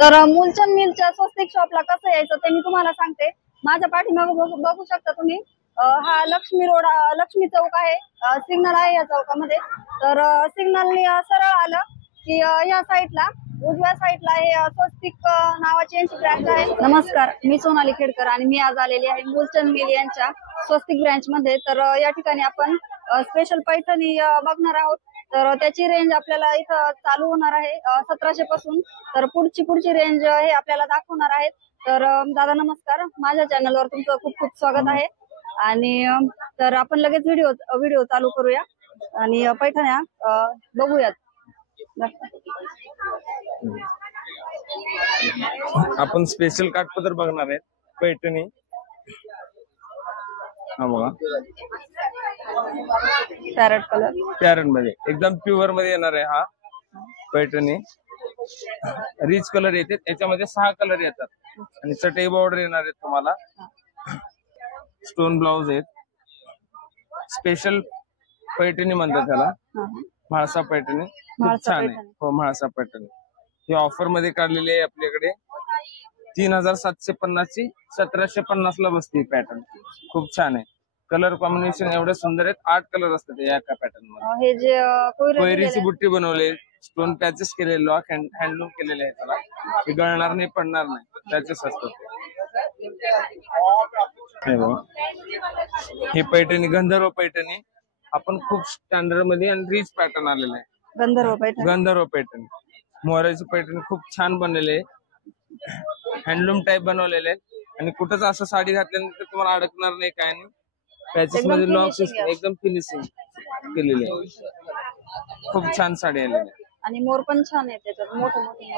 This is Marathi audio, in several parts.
तर मूलचंद मिलच्या स्वस्तिक शॉपला कसं यायचं ते मी तुम्हाला सांगते। माझ्या पाठीमागे बघू शकता तुम्ही, हा लक्ष्मी रोड, लक्ष्मी चौक आहे, सिग्नल आहे या चौकामध्ये। तर सिग्नलनी सरळ आलं की या साईडला उजव्या साईडला हे स्वस्तिक नावाची यांची ब्रँच आहे। नमस्कार, मी सोनाली खेडकर आणि मी आज आलेली आहे मूलचंद मिल यांच्या स्वस्तिक ब्रँच मध्ये। तर या ठिकाणी आपण स्पेशल पैठणी बघणार आहोत। तर त्याची रेंज आपल्याला इथं चालू होणार आहे 1700 पासून। तर पुढची रेंज हे आपल्याला दाखवणार आहेत। तर दादा नमस्कार, माझ्या चॅनलवर तुमचं खूप खूप स्वागत आहे। आणि तर आपण लगेच व्हिडिओ चालू करूया आणि पैठण्या बघूयात। आपण स्पेशल काठपदर बघणार आहे पैठणी। हा बघा, पॅरेट मध्ये एकदम प्युअर मध्ये येणार आहे हा पैठणी। रिच कलर येते, त्याच्यामध्ये 6 कलर येतात आणि चटई बॉर्डर येणार आहे तुम्हाला। स्टोन ब्लाउज आहेत, स्पेशल पैठणी म्हणतात त्याला, म्हाळसा पैठणी। खूप छान आहे हो, म्हाळसा पैठणी ही ऑफर मध्ये काढलेली आहे आपल्याकडे। 3750 ची 1750 ला बसते पॅटर्न। खूप छान आहे, कलर कॉम्बिनेशन एवढे सुंदर आहेत। 8 कलर असतात या एका पॅटर्न मध्ये। हे जे कोयरीची बुट्टी बनवले, स्टोन पॅचेस केलेले, लॉक हँडलूम केलेले आहे त्याला। हे गळणार नाही, पडणार नाही, पॅचेस असतात। ही पैठणी गंधर्व पैठणी, आपण खूप स्टँडर्ड मध्ये आणि रिच पॅटर्न आलेला आहे। गंधर्व पैठणी मोहराची पैठणी खूप छान बनलेले आहे, हँडलूम टाइप बनवलेले आहे। आणि कुठंच असं साडी घातल्यानंतर तुम्हाला अडकणार नाही, काय नाही। पॅचेस मध्ये लॉक एकदम फिनिशिंग केलेले आहे। खूप छान साडी आलेली आहे आणि मोर पण छान आहे त्याच्यात,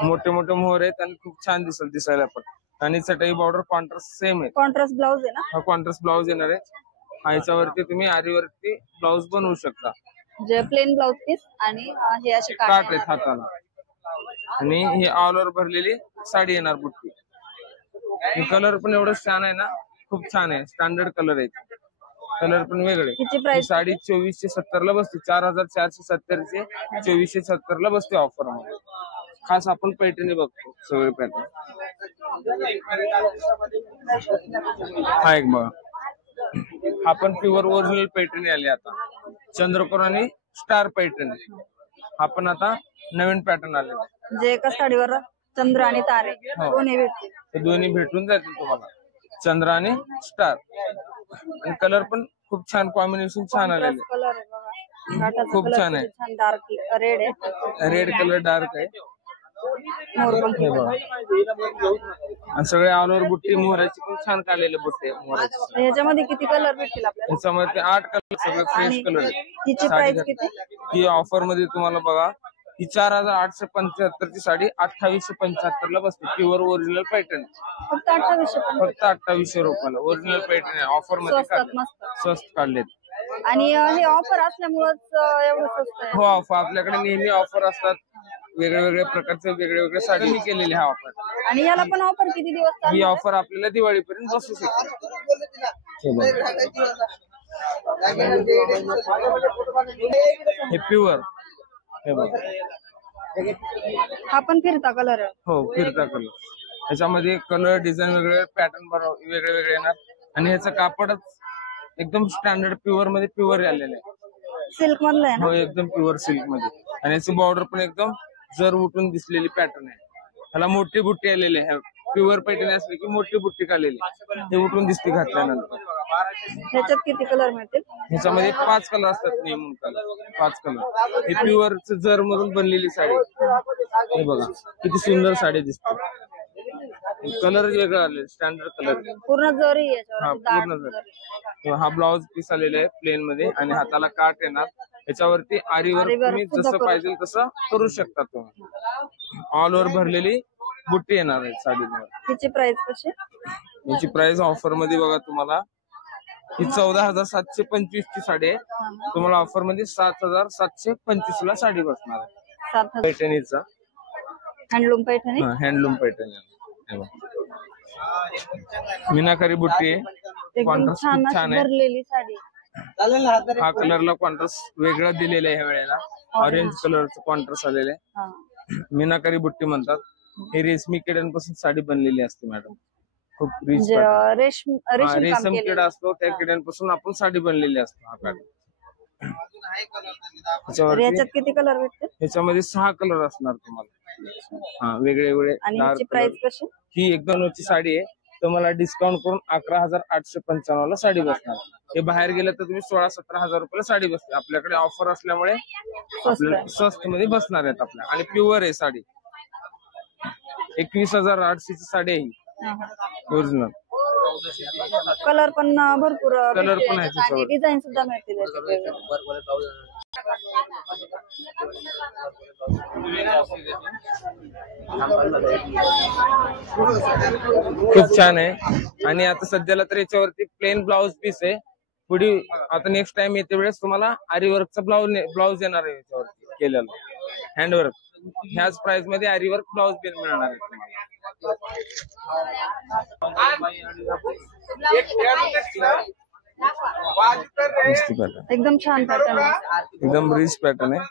मोठे मोठे मोर आहेत आणि खूप छान दिसायला पण। आणि चटई बॉर्डर कॉन्ट्रास्ट सेम आहे, कॉन्ट्रास्ट ब्लाउज आहे ना। हा कॉन्ट्रास्ट ब्लाउज येणार आहे। ह्याच्यावरती तुम्ही आरीवरती ब्लाउज बनवू शकता, जे प्लेन ब्लाउज पीस आणि हे असे काट आहेत हाताला। आणि हे ऑल ओव्हर भरलेली साडी येणार बुट्टी। कलर पण एवढं छान आहे ना, खूप छान आहे, स्टँडर्ड कलर आहे, कलर पण वेगळे। साडी 2470 ला बसते, 4470 चे 2470 ला बसते ऑफर मध्ये। खास आपण पैठणी बघतो सगळे पॅटर्न। हा एक बघा, आपण प्युअर ओरिजिनल पैठणी आली आता, चंद्रकोर आणि स्टार पैठणी। आपण आता नवीन पॅटर्न आले, जे एका साडीवर चंद्र आणि तारे दोन्ही भेटून जातील तुम्हाला, चंद्र आणि स्टार। आणि कलर पण खूप छान, कॉम्बिनेशन छान आलेले, खूप छान आहे। डार्क रेड आहे, रेड कलर डार्क आहे। आणि सगळे ऑल ओव्हर बुट्टी मोहराची पण छान काढलेले बुट्टे मोहराची। ह्याच्यामध्ये किती कलर भेटतील आपल्याला? ह्याच्यामध्ये 8 कलर, सगळे फ्रेश कलर आहे। हिची प्राइस किती? ही ऑफर मध्ये तुम्हाला बघा, ही 4875 ची साडी 2875 ला बसते, प्युअर ओरिजिनल पैठणी। फक्त 2800 रुपयाला ओरिजिनल पैठणी ऑफर मध्ये स्वस्त काढलेत। आणि हे ऑफर असल्यामुळेच एवढं स्वस्त आहे हो। ऑफर आपल्याकडे नेहमी ऑफर असतात, वेगवेगळ्या प्रकारचे वेगवेगळे साडी मी केलेली हा ऑफर। आणि याला पण ऑफर किती दिवस चालणार? ही ऑफर आपल्याला दिवाळीपर्यंत बसू शकते। हे प्युअर, हे बघा, हा पण फिरता कलर आहे हो, फिरता कलर। ह्याच्यामध्ये कलर डिझाईन वेगळे, पॅटर्न वेगळे वेगळे येणार। आणि ह्याचं कापडच एकदम स्टँडर्ड प्युअर मध्ये प्युअर आलेलं आहे, सिल्क मधलं आहे ना? हो, एकदम प्युअर सिल्क मध्ये। आणि याची बॉर्डर पण एकदम जर उठून दिसलेली पॅटर्न आहे। ह्याला मोठी बुट्टी आलेली आहे, प्युअर पैठणी असली की मोठी बुट्टी काढलेली, ते उठून दिसते घातल्यानंतर। ह्याच्यात किती कलर मिळतील? ह्याच्यामध्ये 5 कलर असतात, नेमून कलर 5 कलर। हे प्युअर जर मधून बनलेली साडी, हे बघा किती सुंदर साडी दिसते। कलर वेगळा आले, स्टँडर्ड कलर, पूर्ण जरी हा पूर्ण जरी। हा ब्लाउज पीस आलेला आहे प्लेन मध्ये आणि हाताला काट येणार। याच्यावरती आरीवर तुम्ही जसं पाहिजे तसं करू शकता तुम्ही। ऑल ओव्हर भरलेली बुट्टी येणार आहे साडीवर। तिची प्राइस कशी? याची प्राइस ऑफर मध्ये बघा तुम्हाला, ही 14725 ची साडी आहे, तुम्हाला ऑफर मध्ये 7725 ला साडी बसणार आहे। पैठणीचा हँडलूम पैठणी, हँडलूम पैठणी, मीनाकारी बुट्टी आहे, कॉन्ट्रास्ट खूप छान आहे। हा कलरला कॉन्ट्रास्ट वेगळा दिलेला आहे ह्या वेळेला, ऑरेंज कलरचं कॉन्ट्रास्ट आलेलं आहे। मीनाकारी बुट्टी म्हणतात, हे रेशमी किड्यांपासून साडी बनलेली असते मॅडम. खूप रिच म्हणजे रेशम रेशीम काम रेशम केलेलं. किडा असतो त्या किड्यांपासून आपण साडी बनलेली असतो हा पॅटर्न. तर त्याच्यावरती याच्यात किती कलर भेटते ह्याच्यामध्ये 6 कलर असणार तुम्हाला. हा वेगळे वेगळे आणि डार्क याची कलर. प्राइस कशी? ही 1 ची साडी आहे. तुम्हाला डिस्काउंट करून 11,895 ला साडी बसणार. हे बाहेर गेलं तर तुम्ही 16-17 हजार रुपयाला साडी बसते. आपल्याकडे ऑफर असल्यामुळे आपल्याला स्वस्त मध्ये बसणार आहेत आपल्या. आणि प्युअर आहे साडी. 21,800 ची साडी आहे ही ओरिजिनल. कलर पण भरपूर कलर भेटतील पण आहे याच्यात आणि त्याच्यावर. डिझाईन सुद्धा मिळतील याच्यात वेगवेगळे. खूप छान आहे. आणि आता सध्याला तर याच्यावरती प्लेन ब्लाउज पीस आहे. पुढे आता नेक्स्ट टाइम येते वेळेस तुम्हाला आरीवर्कचा ब्लाउज येणार आहे याच्यावरती केलेला हँडवर्क. ह्याच प्राइस मध्ये आरीवर्क ब्लाउज पिन मिळणार आहे तुम्हाला. मस्त pattern. एकदम छान पॅटर्न. एकदम रिच पॅटर्न आहे.